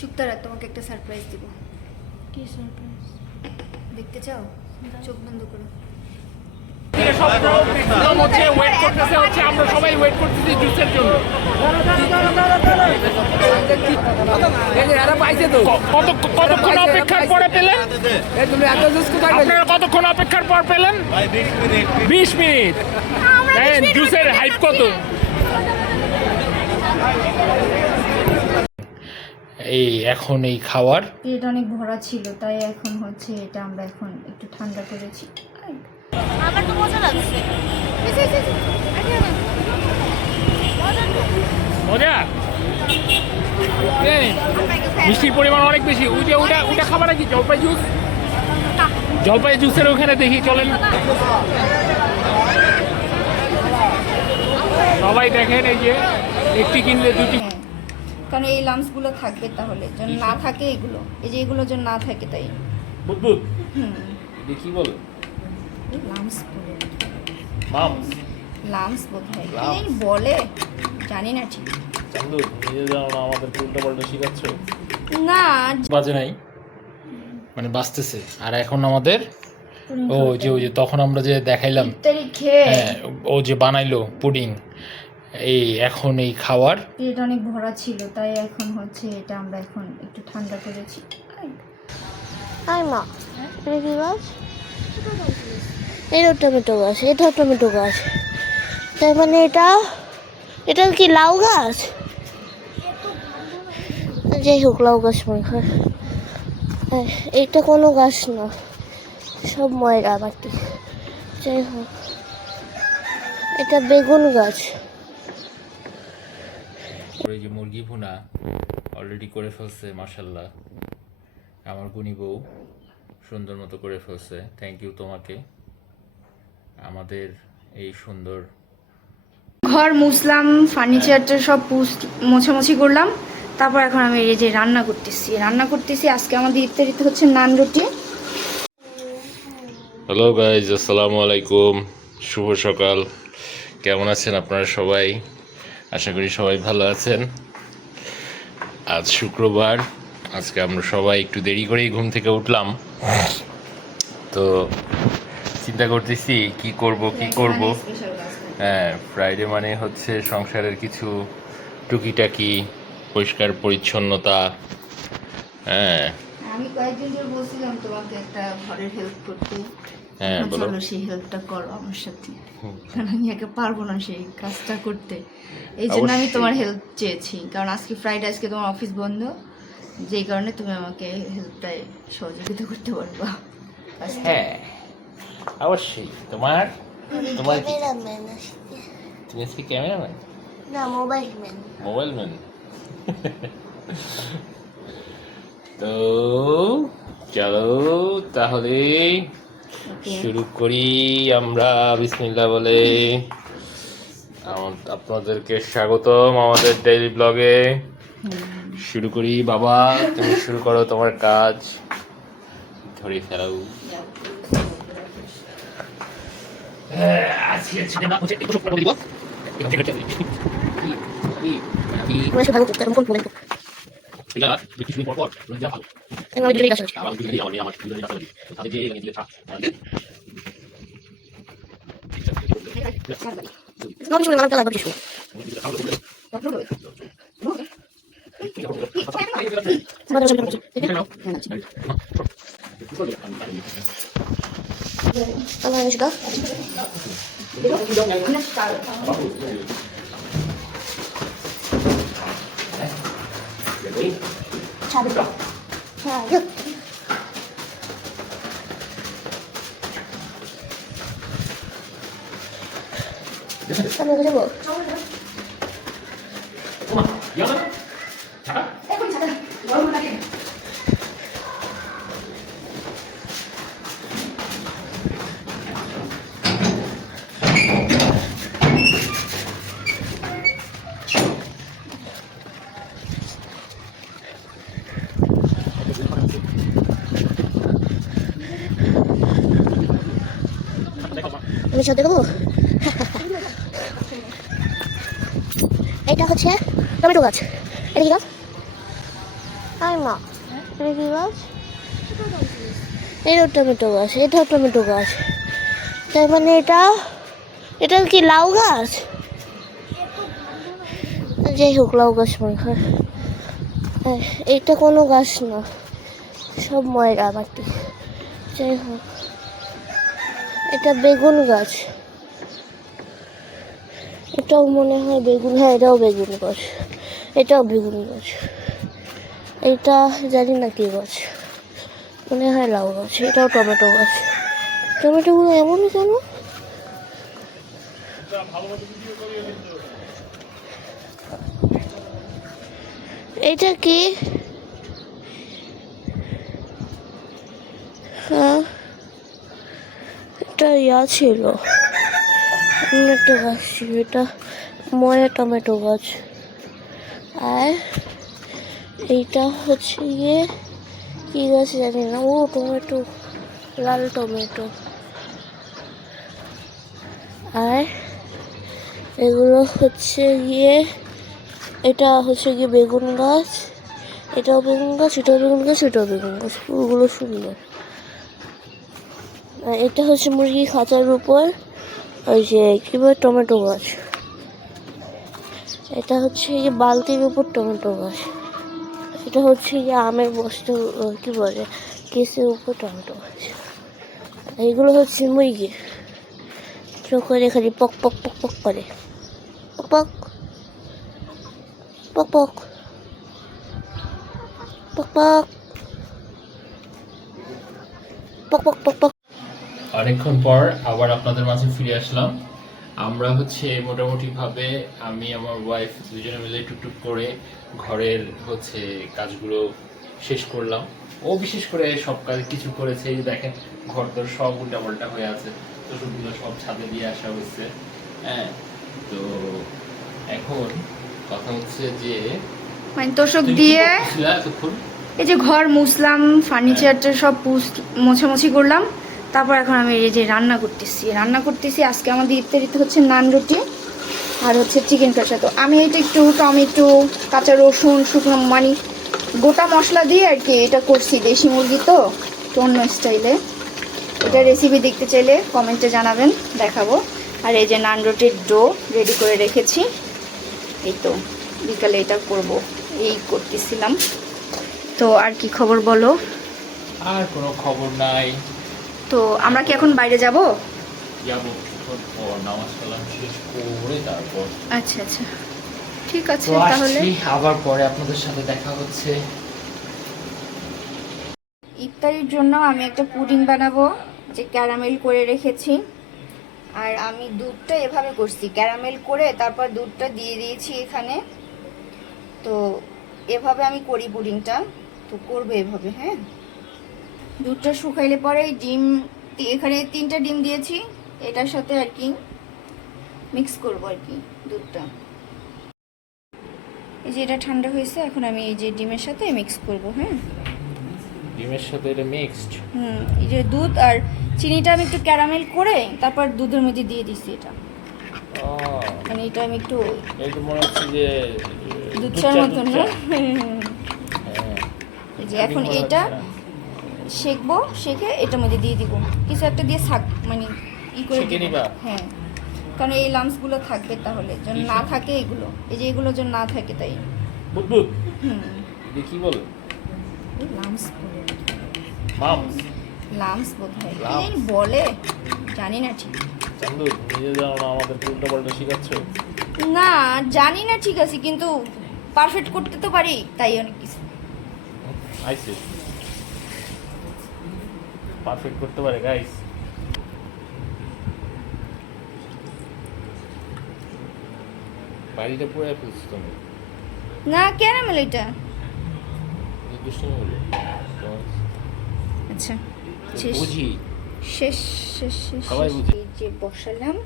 শুক্তারা তোমাকে একটা সারপ্রাইজ দিব কি সারপ্রাইজ দেখতে চাও চোখ বন্ধ করো হচ্ছে ওয়েট করতেছে হচ্ছে আমরা সবাই ওয়েট করতেছি জুসের জন্য কতক্ষণ অপেক্ষার পরে পেলেন আপনারা কতক্ষণ অপেক্ষার পর পেলেন বিশ মিনিট হ্যাঁ জুসের হাইপ কত এই এখন এই খাওয়ার? পেট অনেক ভরা ছিল তাই এখন হচ্ছে এটা আমরা এখন একটু ঠান্ডা করেছি। আমার তো মজা লাগছে। মজা? মিষ্টির পরিমাণ অনেক বেশি। ওই যে ওটা ওটা খাবার কি জলপাই জুস জলপাই জুসের ওখানে দেখি চলেন। সবাই দেখেন এই যে একটি কিনলে দুটি কারণ এই লামসগুলো থাকবে তাহলে যেন না থাকে এগুলো। এই যে এগুলো যেন না থাকে তাই। বুদবুদ। হুম। কি বলে? লামস লামস বোধ হয় কি জানি বলে? জানি না ঠিক। চান্দু নিজে জানো না আমাদের উল্টো পাল্টা শিখাচ্ছ। না। বাজে নাই। মানে বাঁচতেছে আর এখন আমাদের ও যে ওই যে তখন আমরা যে দেখাইলাম খেয়ে। হ্যাঁ ও যে বানাইলো পুডিং এই এখন এই খাওয়ার। পেট অনেক ভরা ছিল তাই এখন হচ্ছে এটা আমরা এখন একটু ঠান্ডা করেছি। আই মা। এটা কি গাছ এটাও টমেটো গাছ এটাও টমেটো গাছ তার মানে এটা এটা কি লাউ গাছ? যাই হোক লাউ গাছ মনে হয়। হ্যাঁ, এটা কোনো গাছ না সব ময়রা মাটি যাই হোক এটা বেগুন গাছ। এই যে মুরগি ভুনা অলরেডি করে ফেলছে মার্শাল্লাহ আমার গুণী বউ সুন্দর মতো করে ফেলছে। থ্যাংক ইউ তোমাকে। আমাদের এই সুন্দর ঘর মুসলাম ফার্নিচারটা সব মোছামুছি করলাম। তারপর এখন আমি এই যে রান্না করতেছি। রান্না করতেছি আজকে আমাদের ইফতারিতে হচ্ছে নান রুটি। হ্যালো গাইজ আসসালামু আলাইকুম। শুভ সকাল। কেমন আছেন আপনারা সবাই? আশা করি সবাই ভালো আছেন। আজ শুক্রবার আজকে আমরা সবাই একটু দেরি করেই ঘুম থেকে উঠলাম। তো চিন্তা করতেছি কি করব কি করব? হ্যাঁ ফ্রাইডে মানে হচ্ছে সংসারের কিছু টুকিটাকি পরিষ্কার পরিচ্ছন্নতা। হ্যাঁ। আমি কয়েকদিন ধরে বলছিলাম তোমাকে একটা ঘরের হেল্প করতে। হ্যাঁ চলো সেই হেল্পটা করো আমার সাথে। কারণ আমি একা পারব না সেই কাজটা করতে। এই জন্য আমি তোমার হেল্প চেয়েছি। কারণ আজকে ফ্রাইডে আজকে তোমার অফিস বন্ধ। যেই কারণে তুমি আমাকে হেল্পটায় সহযোগিতা করতে পারবা। হ্যাঁ অবশ্যই। তোমার? তোমার তুমি আজকে ক্যামেরাম্যান? না মোবাইল ম্যান মোবাইল ম্যান তো চলো তাহলে. শুরু করি আমরা বিসমিল্লাহ বলে। আপনাদেরকে স্বাগতম আমাদের ডেইলি ব্লগে শুরু করি বাবা তুমি শুরু করো তোমার কাজ। ধরে ফেলাও। আজকে ভালো। করতে কোন মোবাইল এটা কিছুদিন পর পর যা ভালো আমি ভিডিও গাছ আবার দুদিন আমি শুনে আমি সাথে দেবো এটা হচ্ছে টমেটো গাছ। এটা কি গাছ? আই মা এটা কি গাছ? এটাও টমেটো গাছ এটাও টমেটো গাছ। তার মানে এটা এটা কি লাউ গাছ? যাই হোক লাউ গাছ মনে হয়। হ্যাঁ, এইটা কোনো গাছ না। সব ময়রা মাটি। যাই হোক। এটা বেগুন গাছ। এটাও মনে হয় বেগুন হ্যাঁ এটাও বেগুন গাছ। এটাও বেগুন গাছ। এটা জানি না কি গাছ। মনে হয় লাউ গাছ, এটাও টমেটো গাছ। টমেটোগুলো এমনই কেন? এটা কি? হ্যাঁ? এটা ইয়া ছিল। একটা গাছ ছিল, এটা ময়া টমেটো গাছ। আর এইটা হচ্ছে গিয়ে কি গাছ জানি না। ও, টমেটো, লাল টমেটো। আর এগুলো হচ্ছে গিয়ে, এটা হচ্ছে গিয়ে বেগুন গাছ। এটাও বেগুন গাছ, এটাও বেগুন গাছ, এটাও বেগুন গাছ। ফুলগুলো সুন্দর। এটা হচ্ছে মুরগি খাঁচার উপর, ওই যে কী বলে, টমেটো গাছ। এটা হচ্ছে এই বালতির উপর টমেটো গাছ। এটা হচ্ছে যে আমের বস্তু কী বলে, কেসের উপর টমেটো গাছ। এইগুলো হচ্ছে মুরগি চোখ খালি পক পক পক পক করে। পক। পক পক। পক পক। পক পক পক পক। অনেকক্ষণ পর আবার আপনাদের মাঝে ফিরে আসলাম। আমরা হচ্ছে মোটামুটি ভাবে আমি আমার ওয়াইফ দুজনে মিলে টুকটুক করে ঘরের হচ্ছে কাজগুলো শেষ করলাম। ও বিশেষ করে সব কাজ কিছু করেছে এই দেখেন ঘর দর সব উল্টাপাল্টা হয়ে আছে তো সবগুলো সব ছাদে দিয়ে আসা হয়েছে হ্যাঁ তো এখন কথা হচ্ছে যে মানে তোষক দিয়ে এতক্ষণ? এই যে ঘর মুছলাম ফার্নিচারটা সব মোছামুছি করলাম। তারপর এখন আমি এই যে রান্না করতেছি। রান্না করতেছি, আজকে আমাদের ইফতারিতে হচ্ছে নান রুটি আর হচ্ছে চিকেন কষা। তো আমি এটা একটু টমেটো, কাঁচা রসুন, শুকনো মানে গোটা মশলা দিয়ে আর কি এটা করছি, দেশি মুরগি তো, একটু অন্য স্টাইলে। এটা রেসিপি দেখতে চাইলে কমেন্টে জানাবেন, দেখাবো। আর এই যে নান রুটির ডো রেডি করে রেখেছি। এই তো, বিকালে এটা করব, এই করতেছিলাম। তো আর কি খবর বলো? আর কোনো খবর নাই। তো আমরা কি এখন বাইরে যাব? আচ্ছা আচ্ছা। ঠিক আছে তাহলে। আবার পরে আপনাদের সাথে দেখা হচ্ছে। ইফতারির জন্য আমি একটা পুডিং বানাবো যে ক্যারামেল করে রেখেছি। আর আমি দুধটা এভাবে করছি ক্যারামেল করে তারপর দুধটা দিয়ে দিয়েছি এখানে। তো এভাবে আমি করি পুডিংটা। তো করবে এভাবে হ্যাঁ? দুধটা শুকাইলে পরে ডিম এখানে তিনটা ডিম দিয়েছি এটার সাথে আর কি মিক্স করব আর কি দুধটা। এই যে এটা ঠান্ডা হয়েছে এখন আমি এই যে ডিমের সাথে মিক্স করব হ্যাঁ? ডিমের সাথে এটা মিক্সড হুম এই যে দুধ আর চিনিটা আমি একটু ক্যারামেল করে তারপর দুধের মধ্যে দিয়ে দিছি এটা। মানে এটা আমি একটু তো মনে হচ্ছে যে দুধ চার মতন না হ্যাঁ? এই যে এখন এটা শেখবো শেখে এটার মধ্যে দিয়ে দিব। কিছু একটা দিয়ে থাক মানে ই করে দিব। হ্যাঁ। কারণ এই লামসগুলো থাকবে তাহলে যেন না থাকে এগুলো। এই যে এগুলো যেন না থাকে তাই। বুদবুদ। হুম। কি বলে? লামস মামস লামস বোধ হয় কি জানি বলে? জানি না ঠিক। চান্দু নিজে জানো না আমাদের উল্টো পাল্টা শিখাচ্ছ? না জানি না ঠিক আছে কিন্তু পারফেক্ট করতে তো পারি তাই অনেক কিছু। আইসে পারফেক্ট করতে পারে গাইস বাড়িটা পুরো ফেলছো তুমি না এটা। এই দুষ্টুমি বলে। আচ্ছা শেষ। বুঝি। শেষ শেষ শেষ। এই যে বসালাম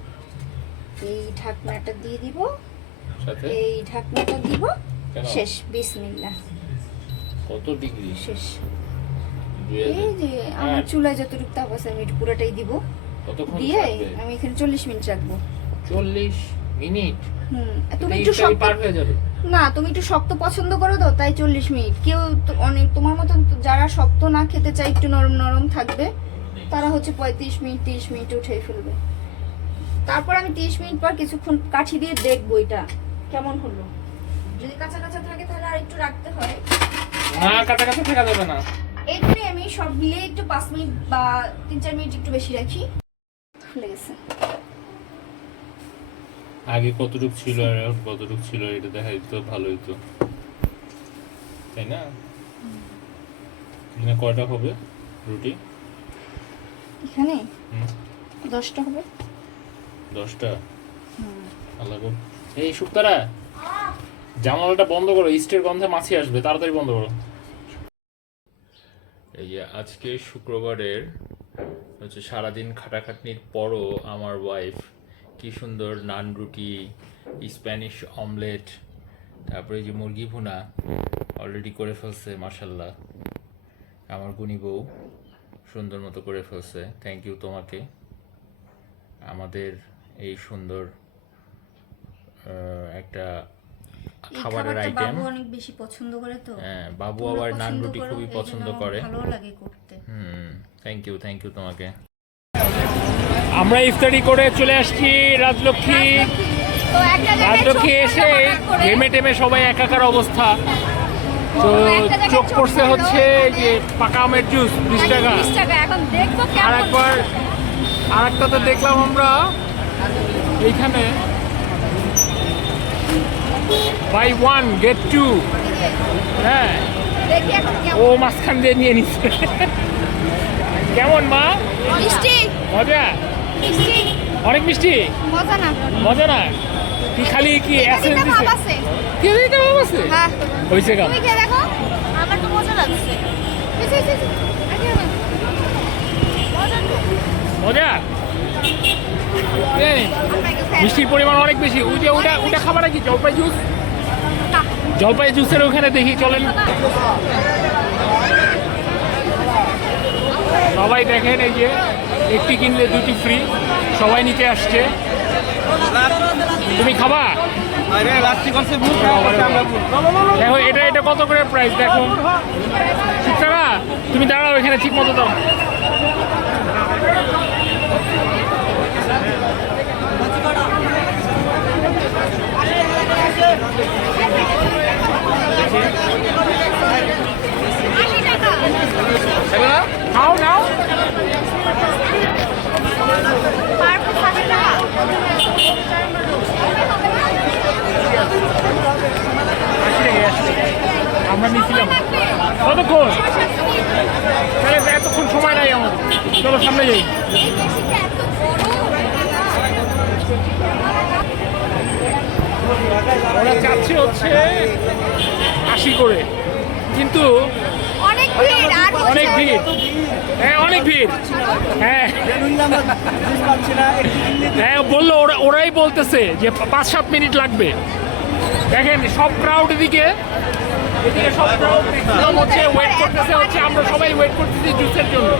এই ঢাকনাটা দিয়ে দিব। সাথে? এই ঢাকনাটা দিব। কেন? শেষ বিসমিল্লাহ। কত ডিগ্রি? শেষ। এই যে আমার হ্যাঁ। চুলায় যতটুকু তাপ আছে আমি পুরোটাই দিব। দিয়ে আমি এখানে চল্লিশ মিনিট রাখব। চল্লিশ মিনিট? হুম তুমি একটু শক্ত হয়ে যাবে। না তুমি একটু শক্ত পছন্দ করো তো তাই চল্লিশ মিনিট। কেউ অনেক তোমার মতন যারা শক্ত না খেতে চায় একটু নরম নরম থাকবে। তারা হচ্ছে পঁয়ত্রিশ মিনিট তিরিশ মিনিট উঠে ফেলবে। তারপর আমি তিরিশ মিনিট পর কিছুক্ষণ কাঠি দিয়ে দেখব এটা। কেমন হলো? যদি কাঁচা কাঁচা থাকে তাহলে আর একটু রাখতে হয়। না কাটা কাটা থাকা যাবে না। সব মিলে একটু পাঁচ মিনিট বা তিন চার মিনিট একটু বেশি রাখি। ফুলে গেছে। আগে কতটুক ছিল আর এখন কতটুক ছিল এটা দেখা দিত ভালো হতো তাই না? এখানে কয়টা হবে রুটি? এখানে? দশটা হবে। দশটা? আল্লাহ। এই শুক্তারা জানালাটা বন্ধ করো ইস্টের গন্ধে মাছি আসবে তাড়াতাড়ি বন্ধ করো। এই যে আজকে শুক্রবারের হচ্ছে সারাদিন খাটাখাটনির পরও আমার ওয়াইফ কি সুন্দর নান রুটি স্প্যানিশ অমলেট তারপরে যে মুরগি ভুনা অলরেডি করে ফেলছে মার্শাল্লাহ আমার গুণী বউ সুন্দর মতো করে ফেলছে। থ্যাংক ইউ তোমাকে। আমাদের এই সুন্দর একটা খাবারের আইটেম বাবু অনেক বেশি পছন্দ করে তো। হ্যাঁ বাবু আবার নান রুটি খুবই পছন্দ করে। ভালো লাগে করতে। হুম থ্যাংক ইউ থ্যাংক ইউ তোমাকে। আমরা ইফতারি করে চলে আসছি রাজলক্ষ্মী। তো একটা জায়গায় রাজলক্ষ্মী এসে। ঘেমে টেমে সবাই একাকার অবস্থা। তো চোখ পড়ছে হচ্ছে এই যে পাকা আমের জুস বিশ টাকা। 20 টাকা এখন দেখব আর একবার আর একটাতে দেখলাম আমরা এইখানে। বাই ওয়ান গেট টু হ্যাঁ। ও মাঝখান দিয়ে নিয়ে নিচ্ছে কেমন মা? মিষ্টি। মজা? অনেক মিষ্টি? মজা না। মজা না? কি খালি কি অ্যাসেন্স দিছে? কি দিতে ভাব আছে? হ্যাঁ। হইছে কাম তুমি দেখো। আমার তো মজা লাগছে। মজা এই। মিষ্টির পরিমাণ অনেক বেশি। ওই যে ওটা ওটা খাবার কি জলপাই জুস জলপাই জুসের ওখানে দেখি চলেন। সবাই দেখেন এই যে একটি কিনলে দুটি ফ্রি সবাই নিতে আসছে। তুমি খাবা? করছে আমরা ভুল দেখো এটা এটা কত করে প্রাইস দেখো। শিক্ষারা তুমি দাঁড়াও এখানে ঠিক মতো দাও আশি টাকা। নাও নাও পার পিস আশি টাকা। আমরা নিয়েছিলাম কতক্ষণ তাহলে এতক্ষণ সময় নাই আমার চলো সামনে যাই এই মিষ্টিটা এত বড়। ওরা চাচ্ছে হচ্ছে আশি করে। কিন্তু অনেক ভিড় অনেক ভিড়। হ্যাঁ অনেক ভিড়। হ্যাঁ। হ্যাঁ বলল ওরা ওরাই বলতেছে যে পাঁচ সাত মিনিট লাগবে। দেখেন সব ক্রাউড এদিকে এদিকে সব হচ্ছে ওয়েট করতেছে হচ্ছে আমরা সবাই ওয়েট করতেছি জুসের জন্য।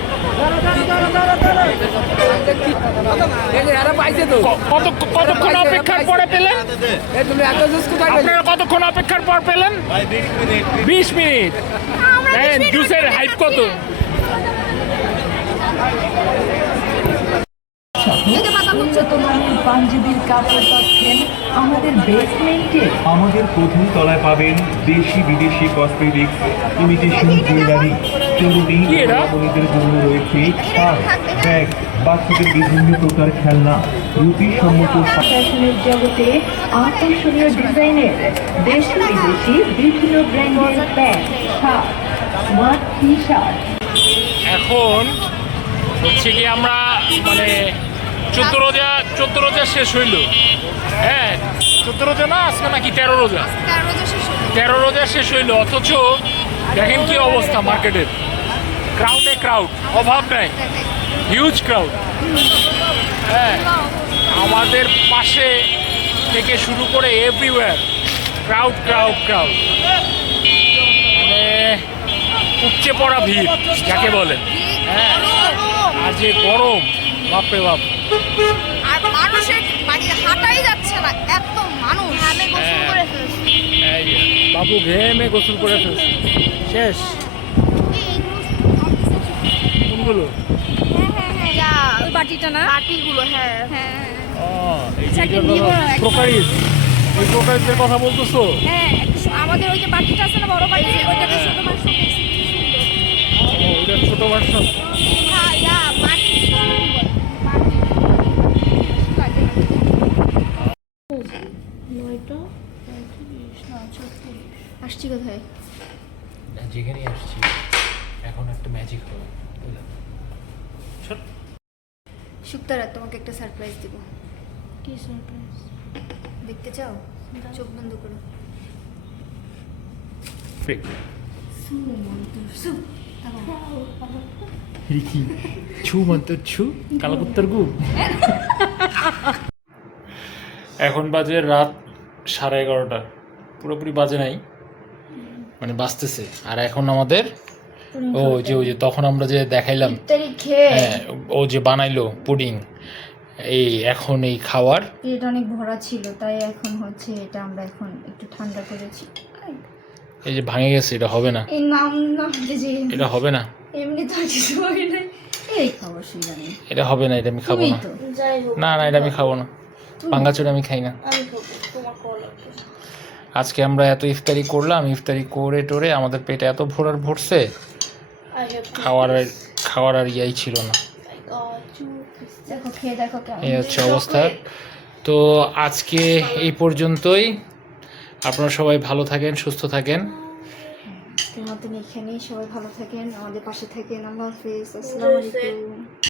ক- কত কতক্ষণ অপেক্ষার পরে পেলেন? আপনারা কতক্ষণ অপেক্ষার পর পেলেন? বিশ মিনিট জুসের হাইপ কত? এই যে পাতা হচ্ছে তো মানের পাঞ্জাবির কাপড় পাচ্ছেন আমাদের বেসমেন্টে আমাদের প্রথম তলায় পাবেন দেশি বিদেশি কসমেটিক্স ইমিটেশন জুয়েলারি কি জন্য রয়েছে শার্ট ব্যাগ বাচ্চাদের বিভিন্ন প্রকার খেলনা রুটি সম্মত ফ্যাশনের জগতে আকর্ষণীয় ডিজাইনের দেশি বিদেশি বিভিন্ন ব্র্যান্ডের শার্ট স্মার্ট টি শার্ট এখন হচ্ছে কি আমরা মানে চোদ্দ রোজা চোদ্দ রোজা শেষ হইল। হ্যাঁ চোদ্দ রোজা না আজকে নাকি তেরো রোজা? তেরো রোজা শেষ হইল। অথচ দেখেন কি অবস্থা মার্কেটের। ক্রাউডে ক্রাউড অভাব নাই। হিউজ ক্রাউড হ্যাঁ আমাদের পাশে থেকে শুরু করে এভরিওয়্যার ক্রাউড ক্রাউড ক্রাউড উপচে পড়া ভিড় যাকে বলে। হ্যাঁ আর যে গরম বাপরে বাপ। আর মানুষের মানে হাঁটাই যাচ্ছে না এত মানুষ। আমি গোসল হ্যাঁ। করে ফেলছি বাবু ঘেমে গোসল করে ফেলছে। শেষ। কোনগুলো? বাটিটা না? বাটিগুলো হ্যাঁ। হ্যাঁ ও এই যে চারটে এটা নিবো, হলো একটা- প্রোকারিস এই প্রোকারিসের কথা বলতেছো? হ্যাঁ আমাদের ওই যে বাটিটা আছে না বড় বাটি ওইটাতে ছোট মাছ ওইটা ছোট হ্যাঁ ইয়া বাটি বাটি লাগে না নয়টা আসছি কোথায়? যেখানেই আসছি এখন একটা ম্যাজিক হবে শুক্তারাত তোমাকে একটা সারপ্রাইজ দিব। কি সারপ্রাইজ দেখতে চাও? চোখ বন্ধ করো। ছু মন্তর ছু। কালাকুত্তর গু। এখন বাজে রাত সাড়ে এগারোটা। পুরোপুরি বাজে নাই। মানে বাঁচতেছে। আর এখন আমাদের ও যে ওই যে তখন আমরা যে দেখাইলাম হ্যাঁ ও যে বানাইলো পুডিং এই এখন এই খাওয়ার। পেট অনেক ভরা ছিল তাই এখন হচ্ছে এটা আমরা এখন একটু ঠান্ডা করেছি। এই যে ভাঙে গেছে এটা হবে না। এই নাম না যে যে এটা হবে না। এমনি তো কিছু হয় এই অসুবিধা এটা হবে না এটা আমি খাব না। না না এটা আমি খাব না। পাঙ্গাচুর আমি খাই না। আমি খাব তোমার কল আজকে আমরা এত ইফতারি করলাম ইফতারি করে টোরে আমাদের পেটে এত ভোরার ভরছে খাওয়ার আর খাওয়ার আর ইয়াই ছিল না। দেখো খেয়ে দেখো কেমন। এই হচ্ছে অবস্থা। তো আজকে এই পর্যন্তই। আপনারা সবাই ভালো থাকেন সুস্থ থাকেন। মতন এখানেই সবাই ভালো থাকেন আমাদের পাশে থাকেন। আল্লাহ হাফিজ। আসসালামু আলাইকুম।